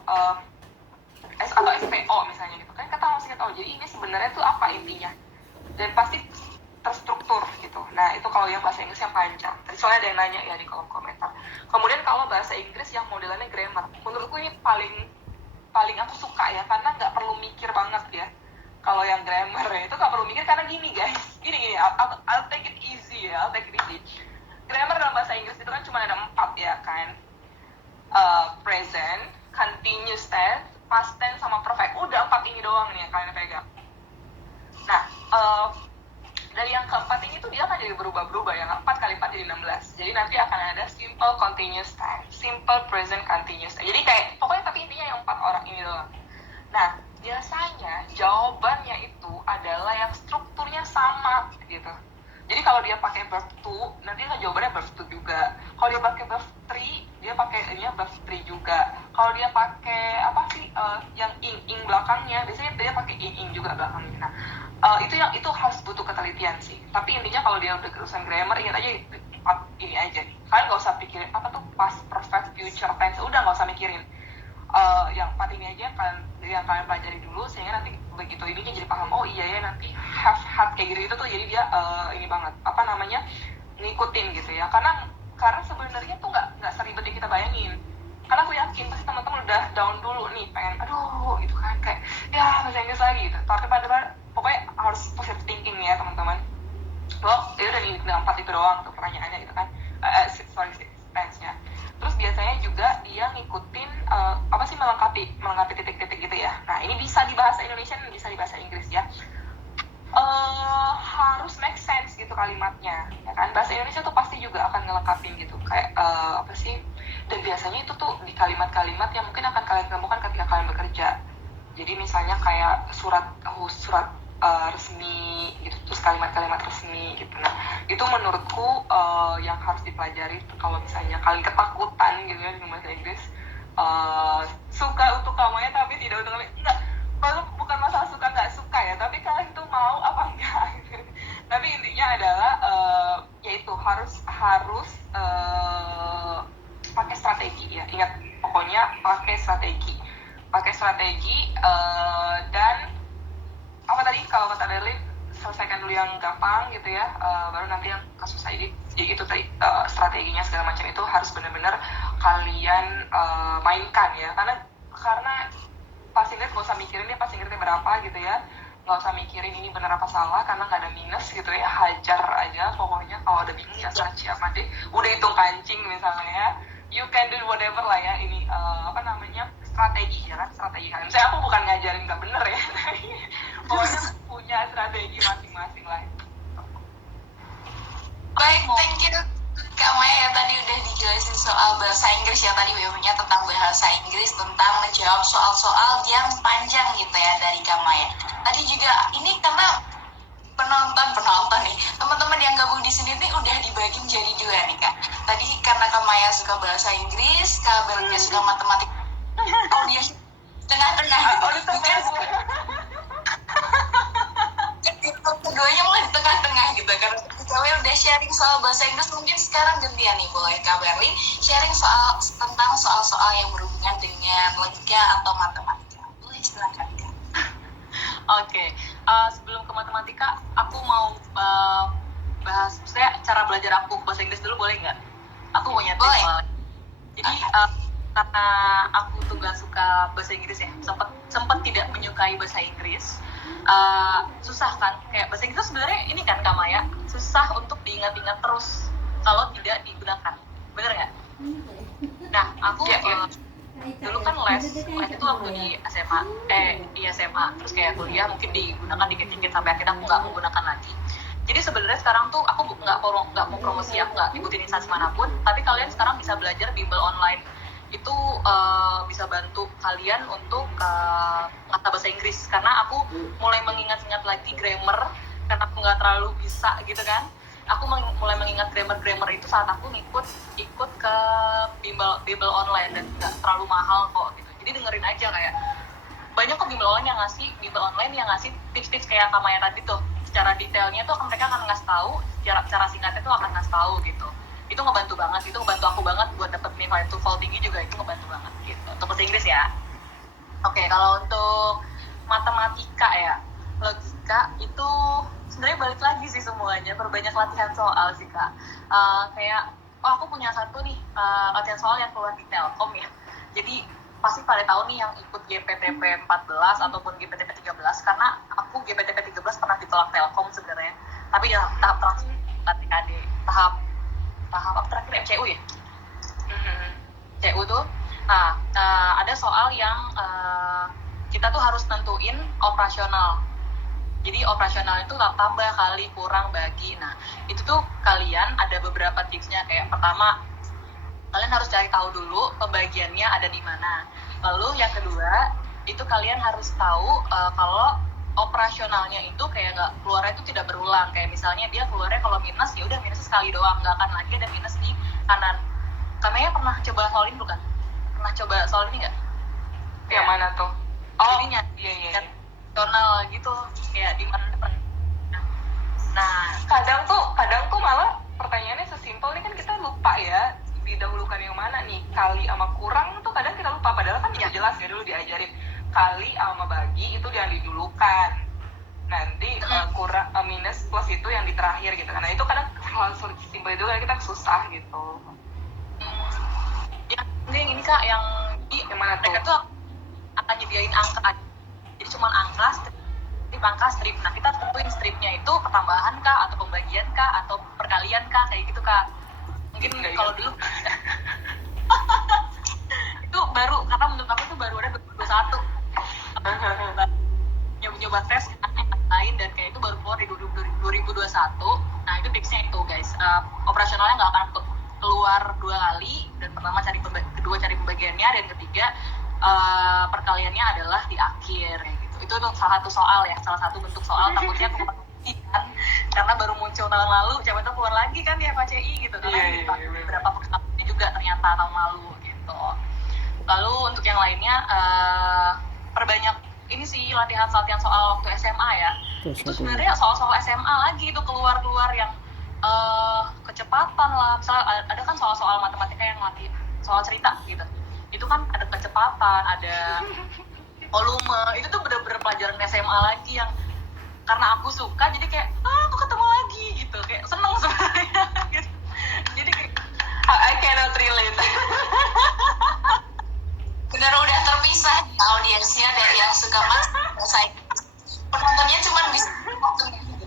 atau SPO misalnya gitu kan, kita harus inget jadi ini sebenarnya tuh apa intinya. Dan pasti terstruktur gitu. Nah, itu kalau yang bahasa Inggris yang panjang. Tadi soalnya ada yang nanya ya di kolom komentar. Kemudian kalau bahasa Inggris yang modelannya grammar, menurutku ini paling aku suka ya, karena nggak perlu mikir banget ya. Kalau yang grammar ya, itu nggak perlu mikir karena gini guys. Gini, I'll take it easy ya, Grammar dalam bahasa Inggris itu kan cuma ada 4 ya kan. Present, continuous tense, past tense, sama perfect. Udah 4 ini doang nih yang kalian pegang. Nah, dari yang keempat ini tuh dia akan jadi berubah-berubah. Yang 4 kali 4 jadi 16. Jadi nanti akan ada simple continuous tense, simple present continuous tense. Jadi kayak pokoknya tapi intinya yang 4 orang ini doang. Nah, biasanya jawabannya itu adalah yang strukturnya sama gitu. Jadi kalau dia pakai verb to, nanti kan jawabannya verb to juga. Kalau dia pakai verb 3, dia pakai verb 3 juga. Kalau dia pakai yang ing belakangnya, biasanya dia pakai ing juga belakangnya. Nah, itu harus butuh ketelitian sih. Tapi intinya kalau dia udah urusan grammar, ingat aja 4 ini aja nih. Kalian nggak usah pikirin past, perfect, future tense, udah nggak usah mikirin. Yang 4 ini aja yang kalian pelajari dulu, sehingga nanti begitu ininya jadi paham, iya ya nanti have had kayak gitu tuh, jadi dia ini banget ngikutin gitu ya, karena sebenarnya tuh nggak seribet yang kita bayangin. Karena aku yakin pasti teman-teman udah down dulu nih, pengen aduh gitu kan, kayak ya bahasa Inggris lagi gitu. Tapi pokoknya harus positive thinking ya teman-teman. Ya udah nih 4 itu doang tuh pertanyaannya gitu kan. Sorry, tense-nya. Terus biasanya juga dia ngikutin apa sih, melengkapi titik-titik gitu ya. Nah ini bisa di bahasa Indonesia dan bisa di bahasa Inggris ya. Harus make sense gitu kalimatnya, ya kan. Bahasa Indonesia tuh pasti juga akan ngelengkapin gitu, kayak apa sih. Dan biasanya itu tuh di kalimat-kalimat yang mungkin akan kalian temukan ketika kalian bekerja. Jadi misalnya kayak surat resmi gitu, terus kalimat-kalimat resmi gitu. Nah itu menurutku yang harus dipelajari kalau misalnya kalian ketakutan gitu ya dengan bahasa Inggris. Suka untuk kamunya tapi tidak untuk kami, enggak, bukan masalah suka nggak suka ya, tapi kalian tuh mau apa enggak gitu. Tapi intinya adalah yaitu harus pakai strategi ya, ingat pokoknya pakai strategi dan apa tadi kalau kata Darlin, selesaikan dulu yang gampang gitu ya, baru nanti yang kasus ID. Jadi itu tadi strateginya segala macam itu harus benar-benar kalian mainkan ya, karena pas Inggris nggak usah mikirin dia pas Inggrisnya berapa gitu ya, nggak usah mikirin ini benar apa salah karena nggak ada minus gitu ya, hajar aja pokoknya. Kalau ada bingung ya search apa deh, udah hitung kancing misalnya ya, you can do whatever lah ya. Ini apa namanya, strategi ya kan, strategi kalian. Saya aku bukan ngajarin nggak bener ya, pokoknya punya strategi masing-masing lah. Baik, thank you Kak Maya ya, tadi udah dijelasin soal bahasa Inggris ya, tadi WO-nya tentang bahasa Inggris, tentang menjawab soal-soal yang panjang gitu ya dari Kak Maya. Tadi juga ini karena penonton nih, teman-teman yang gabung di sini nih udah dibagi jadi 2 nih Kak. Tadi karena Kak Maya suka bahasa Inggris, Kak Berlia suka matematika, dia tengah-tengah gitu. Bukan keduanya malah di tengah-tengah gitu, karena Kawel udah sharing soal bahasa Inggris, mungkin sekarang gantian nih, boleh Kak Berli sharing tentang soal-soal yang berhubungan dengan logika atau matematika. Boleh, silakan Kak. Oke. Sebelum ke matematika, aku mau bahas saya cara belajar aku bahasa Inggris dulu, boleh nggak? Aku punya tips soalnya. Jadi karena aku tuh nggak suka bahasa Inggris ya, sempat tidak menyukai bahasa Inggris. Susah kan, kayak bahasa Inggris sebenarnya ini kan Kak Maya, susah untuk diingat-ingat terus kalau tidak digunakan, bener nggak? Nah aku dulu kan les itu waktu di SMA, terus kayak kuliah mungkin digunakan dikit-dikit sampai akhirnya aku nggak menggunakan lagi. Jadi sebenarnya sekarang tuh aku nggak mau promosi, aku nggak ikutin instansi manapun, tapi kalian sekarang bisa belajar bimbel online. Itu bisa bantu kalian untuk ngasah bahasa Inggris, karena aku mulai mengingat-ingat lagi grammar, karena aku nggak terlalu bisa gitu kan. Aku mulai mengingat grammar itu saat aku ikut ke bimbel online, dan nggak terlalu mahal kok gitu. Jadi dengerin aja, kayak banyak kok bimbel online yang ngasih tips-tips kayak Kak Maya tadi tuh, secara detailnya tuh mereka akan ngasih tahu, cara singkatnya tuh akan ngasih tahu gitu. Itu ngebantu banget, itu ngebantu aku banget buat dapet nilai TOEFL tinggi juga, itu ngebantu banget gitu untuk bahasa Inggris ya. Oke, kalau untuk matematika ya, logika itu sebenarnya balik lagi sih semuanya, perbanyak latihan soal sih Kak. Kayak aku punya satu nih latihan soal yang keluar di Telkom ya, jadi pasti pada tahu nih yang ikut GPTP 14 ataupun GPTP 13, karena aku GPTP 13 pernah ditolak Telkom sebenarnya, tapi dalam tahap terakhir TKD, tahap apa terakhir MCU ya? MCU tuh, ada soal yang kita tuh harus nentuin operasional. Jadi operasional itu tambah, kali, kurang, bagi. Nah itu tuh kalian ada beberapa tipsnya, kayak pertama kalian harus cari tahu dulu pembagiannya ada di mana. Lalu yang kedua itu kalian harus tahu kalau operasionalnya itu kayak nggak keluarnya itu tidak berulang, kayak misalnya dia keluarnya kalau minus ya udah minus sekali doang, nggak akan lagi ada minus di kanan. Kamenya pernah coba soal ini bukan? Pernah coba soal ini nggak? Yang mana tuh? Jadinya iya. Operasional gitu, kayak di mana depan. Nah kadang tuh malah pertanyaannya sesimpel nih, kan kita lupa ya didahulukan yang mana nih, kali sama kurang tuh kadang kita lupa, padahal kan udah jelas ya dulu diajarin kali sama bagi itu yang didulukan, nanti kurang minus plus itu yang di terakhir gitu. Karena itu kadang simpel itu kan kita susah gitu. Yang penting ini Kak, yang Yang mana tuh? mereka tuh akan nyediain angka aja. Jadi cuma angka, strip. Nah, kita tentuin stripnya itu pertambahan kah, atau pembagian kah, atau perkalian kah, kayak gitu Kak. Mungkin kalau dulu itu baru, karena menurut aku itu baru ada 2021. Nyoba tes yang lain, dan kayak itu baru keluar di 2021. Nah, itu tipsnya itu guys. Operasionalnya nggak akan keluar 2 kali, dan pertama kedua cari pembagiannya, dan ketiga perkaliannya adalah di akhir kayak gitu. Itu salah satu bentuk soal. Takutnya aku kan karena baru muncul tahun lalu, coba tuh keluar lagi kan di FHCI gitu, karena beberapa perkaliannya juga ternyata tahun lalu gitu. Lalu untuk yang lainnya perbanyak ini sih latihan soal waktu SMA ya. Itu sebenarnya soal SMA lagi itu keluar yang kecepatan lah. Misalnya ada kan soal matematika yang latih soal cerita gitu. Itu kan ada kecepatan, ada volume. Itu tuh bener-bener pelajaran SMA lagi yang karena aku suka, jadi kayak aku ketemu lagi gitu, kayak seneng sebenarnya gitu. Jadi kayak I cannot relate. Bener udah terpisah audiensnya dari yang suka mas, saya penontonnya cuma bisa nonton gitu.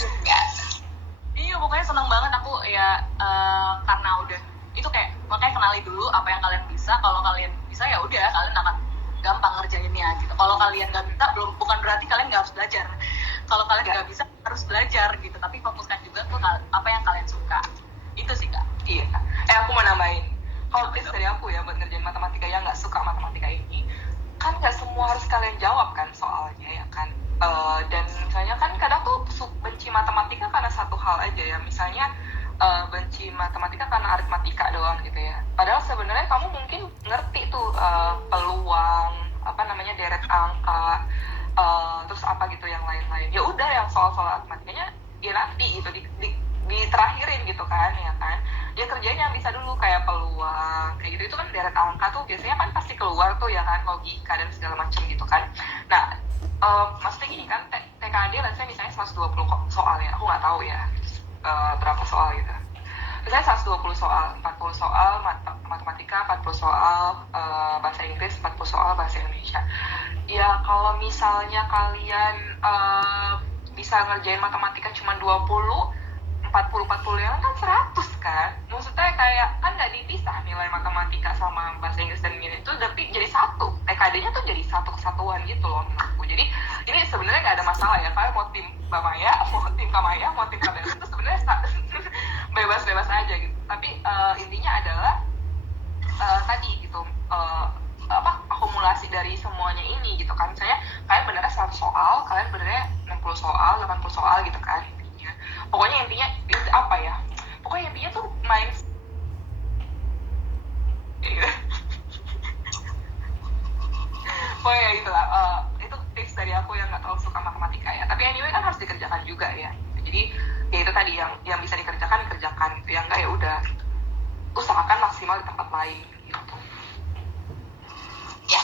Juga. Iya, pokoknya seneng banget aku ya, karena udah itu kayak makanya kenali dulu apa yang kalian bisa. Kalau kalian bisa ya udah, kalian akan gampang ngerjainnya gitu. Kalau kalian nggak bisa, bukan berarti kalian nggak harus belajar. Kalau kalian nggak bisa, harus belajar gitu. Tapi fokuskan juga ke apa yang kalian suka. Itu sih Kak. Iya. Aku mau nambahin. Kalau tips dari aku ya buat ngerjain matematika yang nggak suka matematika ini, kan nggak semua harus kalian jawab kan soalnya ya kan. Dan misalnya kan kadang tuh benci matematika karena satu hal aja ya. Misalnya benci matematika karena aritmatika doang gitu ya. Padahal sebenarnya kamu mungkin ngerti tuh peluang, deret angka, terus apa gitu yang lain-lain. Ya udah yang soal-soal matematikanya ya nanti gitu diterakhirin gitu kan ya kan. Ya kerjain yang bisa dulu kayak peluang kayak gitu. Itu kan deret angka tuh biasanya kan pasti keluar tuh ya kan, logika dan segala macam gitu kan. Nah maksudnya gini kan, TKD misalnya 120 soal ya, aku nggak tahu ya berapa soal gitu. Misalnya 120 soal, 40 soal matematika, 40 soal bahasa Inggris, 40 soal bahasa Indonesia. Ya kalau misalnya kalian bisa ngerjain matematika cuma 20, 40 yang kan 100 kan. Maksudnya kayak kan nggak dipisah nilai matematika sama bahasa Inggris dan ini itu, tapi jadi satu. TKD-nya tuh jadi satu kesatuan gitu loh menurutku. Jadi ini sebenarnya nggak ada masalah ya. Kalian mau tim Bamaya, mau tim Kamaya, mau tim KBL itu sebenarnya bebas-bebas aja gitu. Tapi intinya adalah tadi gitu, akumulasi dari semuanya ini gitu kan. Misalnya kalian benernya 100 soal, kalian benernya 60 soal, 80 soal gitu kan. Pokoknya intinya apa ya? Pokoknya intinya tuh main pokoknya gitu lah. Itu tips dari aku yang nggak terlalu suka matematika ya. Tapi anyway kan harus dikerjakan juga ya. Jadi ya itu tadi yang bisa dikerjakan gitu. Yang enggak ya udah usahakan maksimal di tempat lain gitu. Ya,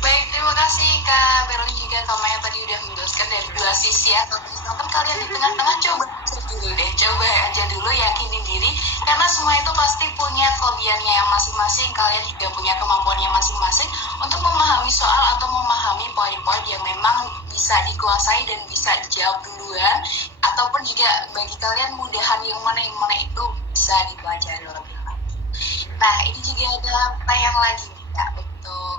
baik, terima kasih Kak Berlin juga Kak Maya tadi udah menjelaskan dari dua sisi ya. Teman-teman kalian di tengah-tengah coba aja dulu yakinin diri, karena semua itu pasti punya kelebihannya yang masing-masing. Kalian juga punya kemampuannya masing-masing untuk memahami soal atau memahami poin-poin yang memang bisa dikuasai dan bisa dijawab duluan, ataupun juga bagi kalian mudahan yang mana itu bisa dipelajari lebih lanjut. Nah, ini juga ada pertanyaan lagi ya untuk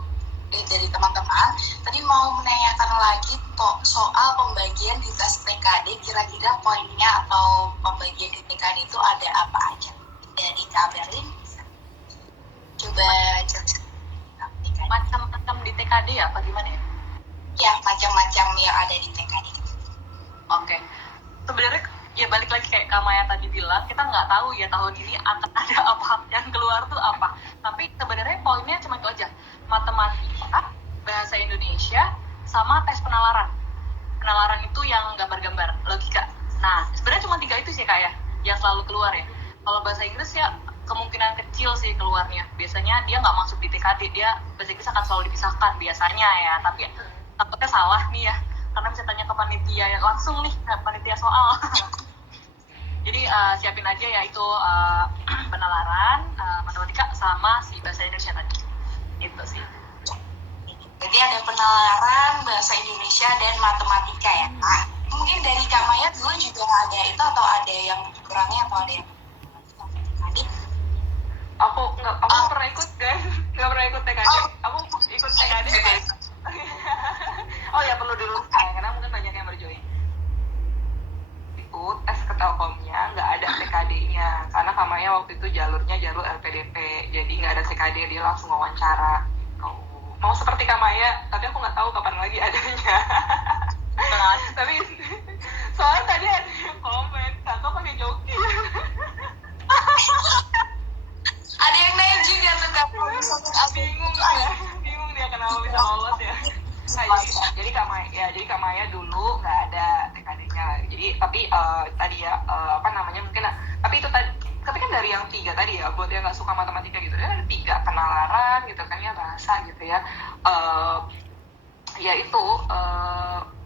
dari teman-teman. Tadi mau menanyakan lagi soal pembagian di tes TKD, kira-kira poinnya atau pembagian di TKD itu ada apa aja? Dari Kak Berlin coba jelaskan. Macam-macam di TKD ya, apa gimana ya? Ya, macam-macam yang ada di TKD. Oke. Sebenarnya ya balik lagi kayak Kak Maya tadi bilang, kita nggak tahu ya tahun ini akan ada apa yang keluar tuh apa. Tapi sebenarnya poinnya cuma itu aja. Matematika, bahasa Indonesia, sama tes penalaran. Penalaran itu yang gambar-gambar, logika. Nah, sebenarnya cuma 3 itu sih Kak ya, yang selalu keluar ya. Kalau bahasa Inggris ya kemungkinan kecil sih keluarnya. Biasanya dia nggak masuk di TKD, dia bahasa Inggris akan selalu dipisahkan biasanya ya. Tapi takutnya salah nih ya, karena bisa tanya ke panitia ya langsung nih, panitia soal. Jadi siapin aja ya itu penalaran, matematika sama si bahasa Indonesia tadi. Itu sih. Berarti ada penalaran, bahasa Indonesia, dan matematika ya. Nah, mungkin dari Kak Maya dulu juga ada itu atau ada yang kurangnya atau ada yang tadi? Aku nggak pernah ikut guys, nggak pernah ikut TKD. Aku ikut TKD. Oh ya perlu dulu karena mungkin banyak yang berjoin. Ikut tes ke Telkomnya nggak ada TKD-nya karena Kamaya waktu itu jalurnya jalur LPDP, jadi nggak ada TKD, dia langsung wawancara. Mau seperti Kamaya, tapi aku nggak tahu kapan lagi adanya. Tapi soalnya tadi ada yang komen, Kakak pakai joki. Ada yang nanya juga tuh Kak. Bingung dia kenapa bisa lolos ya. Nah, jadi Kak Maya dulu nggak ada TKD-nya. Jadi tapi tadi ya apa namanya mungkin tapi itu tadi tapi kan dari yang 3 tadi ya buat yang nggak suka matematika gitu ya, ada 3 penalaran gitu kan ya, bahasa gitu ya. Ya itu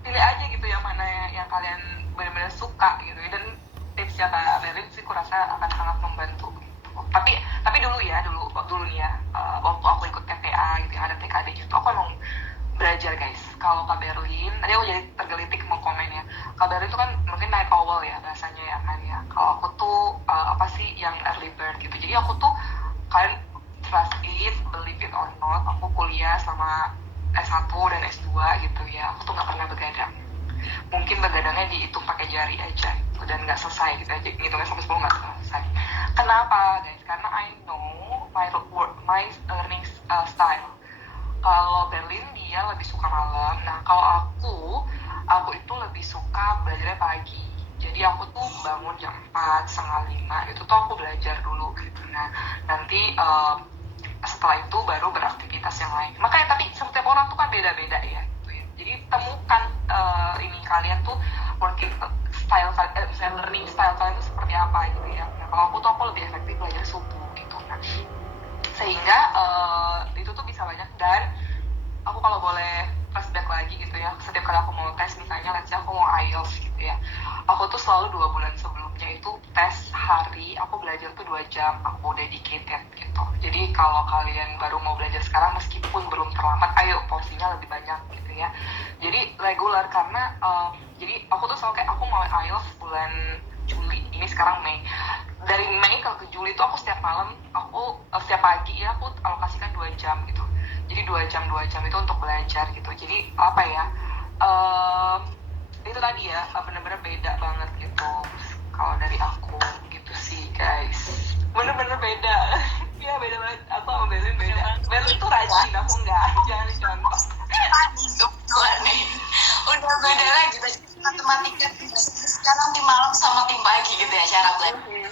pilih aja gitu yang mana yang kalian benar-benar suka gitu ya. Dan tipsnya Kak Berlin sih kurasa akan sangat membantu gitu. Tapi dulu nih ya waktu aku ikut TPA gitu ya, ada TKD gitu, aku emang belajar guys. Kalau Kak Berlin, tadi aku jadi tergelitik mau komen ya. Kak Berlin itu kan mungkin night owl ya bahasanya ya kan ya. Kalau aku tuh apa sih yang early bird gitu. Jadi aku tuh kalian trust it, believe it or not, aku kuliah sama S1 dan S2 gitu ya. Aku tuh nggak pernah begadang. Mungkin begadangnya dihitung pakai jari aja gitu, dan nggak selesai gitu aja, ngitungnya sampai 10 nggak selesai. Kenapa guys? Karena I know my learning style. Kalau Berlin dia lebih suka malam. Nah kalau aku itu lebih suka belajarnya pagi. Jadi aku tuh bangun jam 4, setengah 5 itu tuh aku belajar dulu gitu. Nah nanti setelah itu baru beraktivitas yang lain. Makanya tapi setiap orang tuh kan beda-beda ya gitu ya. Jadi temukan ini kalian tuh working style learning style kalian tuh seperti apa gitu ya. Nah kalau aku tuh lebih efektif belajar subuh gitu. Nah sehingga itu tuh bisa banyak. Dan aku kalau boleh flashback lagi gitu ya, setiap kali aku mau tes misalnya let's say aku mau IELTS gitu ya, aku tuh selalu 2 bulan sebelumnya itu tes hari aku belajar tuh 2 jam, aku dedicated gitu. Jadi kalau kalian baru mau belajar sekarang meskipun belum terlambat, ayo porsinya lebih banyak gitu ya. Jadi regular karena jadi aku tuh selalu kayak aku mau IELTS bulan Juli, ini sekarang Mei. Dari Mei ke Juli tuh aku setiap malam, setiap pagi ya aku alokasikan 2 jam gitu. Jadi 2 jam itu untuk belajar gitu. Jadi apa ya, itu tadi ya bener-bener beda banget gitu kalau dari aku gitu sih guys. Bener-bener beda. Iya beda banget, aku sama Berlin beda. Berlin tuh rajin, aku enggak. Jangan dicontoh. Tadi kebetulan nih udah beda lagi tadi matematika sekarang tim malam sama tim pagi gitu ya cara belajar.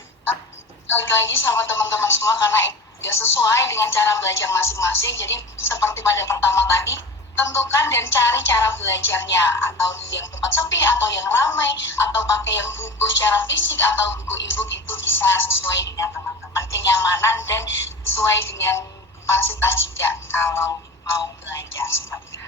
Balik lagi sama teman-teman semua karena juga sesuai dengan cara belajar masing-masing. Jadi seperti pada pertama tadi, tentukan dan cari cara belajarnya, atau di yang tempat sepi atau yang ramai, atau pakai yang buku secara fisik atau buku e-book, itu bisa sesuai dengan teman-teman kenyamanan dan sesuai dengan kapasitas juga kalau mau belajar seperti itu.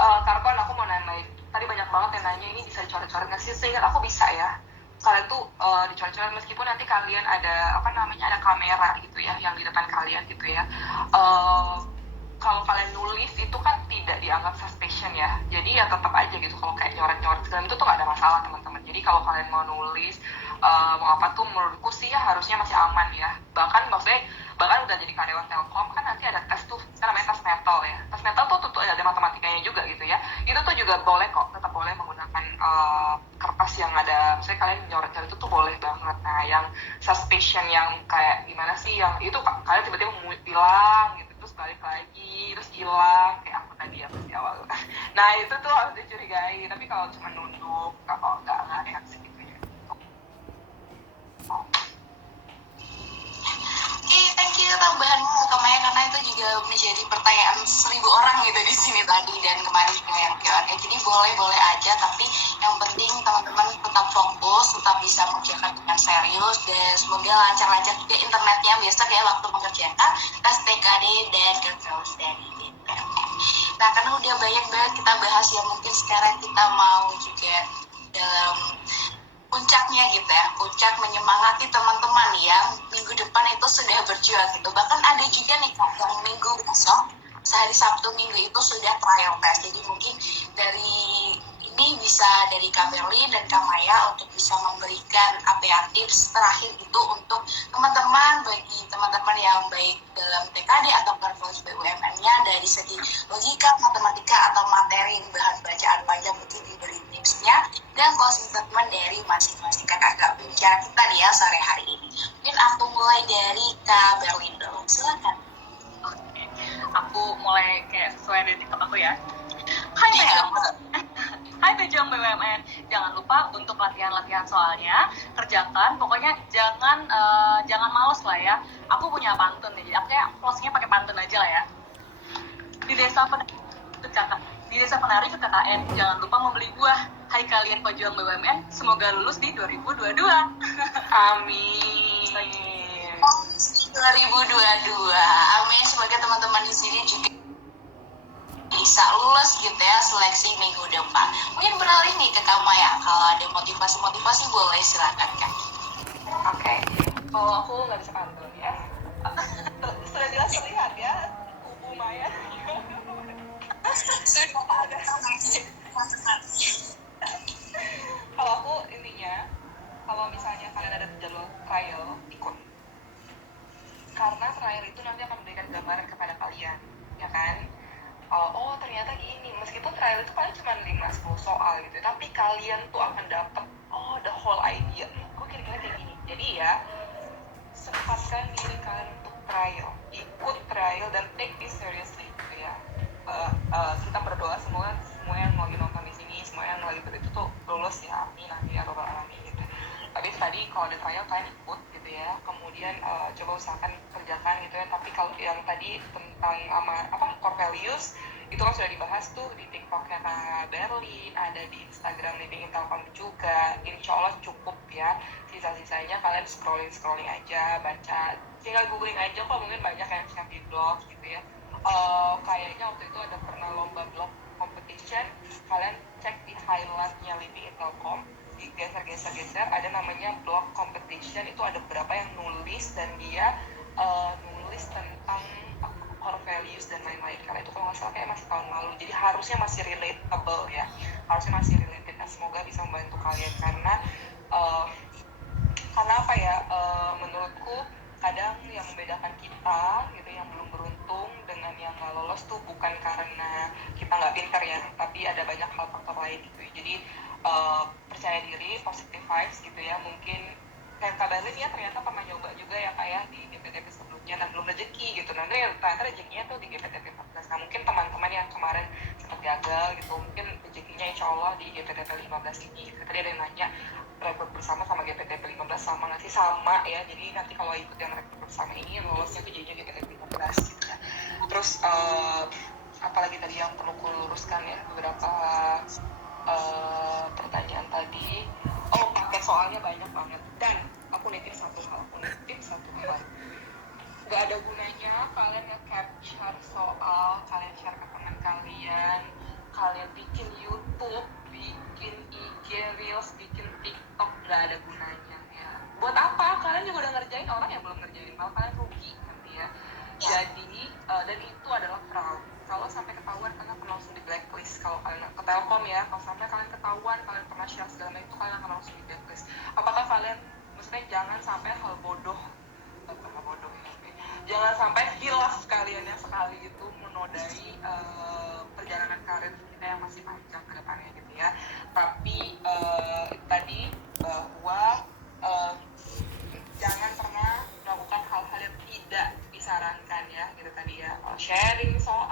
Karkon, aku mau nanya, tadi banyak banget yang nanya ini bisa dicoret-coret nggak sih? Seingat aku bisa ya. Kalian tuh dicoret-coret meskipun nanti kalian ada ada kamera gitu ya yang di depan kalian gitu ya. Kalau kalian nulis itu kan tidak dianggap suspicion ya, jadi ya tetap aja gitu. Kalau kayak nyoret-nyoret segala itu tuh nggak ada masalah teman-teman. Jadi kalau kalian mau nulis mau apa tuh menurutku sih ya harusnya masih aman ya. Bahkan udah jadi karyawan Telkom kan nanti ada tes tuh, namanya tes metal ya. Tes metal tuh tentu ada matematikanya juga gitu ya. Itu tuh juga boleh kok, tetap boleh menggunakan kertas yang ada, misalnya kalian nyoret-nyoret itu tuh boleh banget. Nah yang suspicion yang kayak gimana sih, yang itu kalian tiba-tiba hilang gitu, terus balik lagi, terus hilang kayak aku tadi ya di awal. Nah itu tuh harus dicurigai. Tapi kalau cuma nunduk, kalau nggak reaksi gitu ya. Thank you tambahannya Kak Maya, karena itu juga menjadi pertanyaan 1000 orang gitu di sini tadi dan kemarin juga yang Q&A. Jadi boleh aja, tapi yang penting teman-teman tetap fokus, tetap bisa mengerjakan dengan serius, dan semoga lancar-lancar juga internetnya biasa kayak waktu mengerjakan tes TKD dan terus dari DPM. Nah karena udah banyak banget kita bahas ya, mungkin sekarang kita mau juga dalam puncaknya gitu ya, puncak menyemangati teman-teman yang minggu depan itu sudah berjuang gitu. Bahkan ada juga nih Kak, yang minggu besok, sehari Sabtu Minggu itu sudah trial test. Jadi mungkin dari ini bisa dari Kak Berlin dan Kak Maya untuk bisa memberikan apa ya, tips terakhir itu untuk teman-teman, bagi teman-teman yang baik dalam TKD atau Performance BUMN-nya dari segi logika, matematika, atau materi bahan bacaan panjang, mungkin diberi tipsnya dan closing statement dari masing-masing kakak pembicara kita nih ya sore hari ini. Mungkin aku mulai dari Kak Berlin dulu, silakan. Oke. Aku mulai kayak sesuai dari TikTok aku ya. Hai Iya. Hai pejuang BUMN, jangan lupa untuk latihan-latihan soalnya, kerjakan, pokoknya jangan males lah ya. Aku punya pantun nih, jadi aku kayak closingnya pakai pantun aja lah ya. Di desa penari ke KKN, jangan lupa membeli buah. Hai kalian pejuang BUMN, semoga lulus di 2022. Amin. 2022. Amin. Semoga teman-teman di sini juga bisa lulus gitu ya seleksi minggu depan. Mungkin beralih nih ke Kak Maya. Kalau ada motivasi boleh silakan Kak. Oke. Kalau aku nggak bisa pantun ya. Sudah jelas terlihat ya, kubu Maya. Sudah ada Kalau aku intinya, kalau misalnya kalian ada jadwal trial, ikut. Karena trial itu nanti akan memberikan gambaran kepada kalian, ya kan? Oh ternyata gini, meskipun trial itu paling cuma 5-10 soal gitu, tapi kalian tuh akan dapat the whole idea. Kok kira-kira kayak gini. Jadi ya, sempatkan diri kalian untuk trial, ikut trial dan take this seriously gitu ya. Kita berdoa semua yang lagi nonton di sini, semua yang lagi itu tuh lulus ya, amin ya robbal alamin gitu. Tapi tadi kalau ada trial kalian ikut gitu ya, kemudian coba usahakan kerjakan gitu ya. Tapi kalau yang tadi tentang core values itu kan sudah dibahas tuh di TikToknya Kak Berlin, ada di Instagram Living in Telkom juga. Insya Allah cukup ya. Sisa-sisanya kalian scrolling aja, baca, tinggal googling aja kok, mungkin banyak yang share di blog gitu ya. Kayaknya waktu itu ada pernah lomba blog competition, kalian cek di highlightnya Living in Telkom, digeser ada namanya blog competition. Itu ada beberapa yang nulis dan dia nulis tentang core values dan lain-lain. Karena itu kalau nggak salah kayak masih tahun lalu, jadi harusnya masih relatable ya, harusnya masih related. Nah, semoga bisa membantu kalian karena apa ya, menurutku kadang yang membedakan kita gitu yang belum beruntung dengan yang nggak lolos tuh bukan karena kita nggak pintar ya, tapi ada banyak hal faktor lain gitu. Jadi percaya diri, positive vibes gitu ya. Mungkin kayak Kak Berlin ya ternyata pernah nyoba juga ya kayak di GPTP sebelumnya dan belum rezeki gitu. Nanti ternyata rezekinya tuh di GPTP 14. Nah mungkin teman-teman yang kemarin sempat gagal gitu, mungkin rezekinya insya Allah di GPTP 15 ini. Tadi ada yang nanya rekrut bersama sama GPTP 15 sama nggak sih? Sama ya. Jadi nanti kalau ikut yang rekrut bersama ini lolosnya tuh jadinya GPTP 15 gitu ya. Terus apalagi tadi yang perlu kuluruskan ya, beberapa pertanyaan tadi. Pakai soalnya banyak banget. Dan aku nitip satu hal. Gak ada gunanya kalian nge-capture soal, kalian share ke teman kalian bikin YouTube, bikin IG Reels, bikin TikTok, gak ada gunanya ya. Buat apa? Kalian juga udah ngerjain orang yang belum ngerjain, malah kalian rugi nanti ya. Jadi, dan itu adalah fraud. Kalau sampai ketahuan, kalian akan langsung di blacklist. Kalau kalian ke Telkom ya, kalau sampai kalian ketahuan, kalian pernah share segala macam itu, kalian akan langsung di blacklist. Apakah kalian, maksudnya jangan sampai hal bodoh ya. Jangan sampai hilaf kalian yang sekali itu menodai perjalanan karir kita yang masih panjang ke depannya gitu ya. Tapi tadi bahwa jangan pernah melakukan hal-hal yang tidak disarankan ya gitu tadi ya. Sharing soal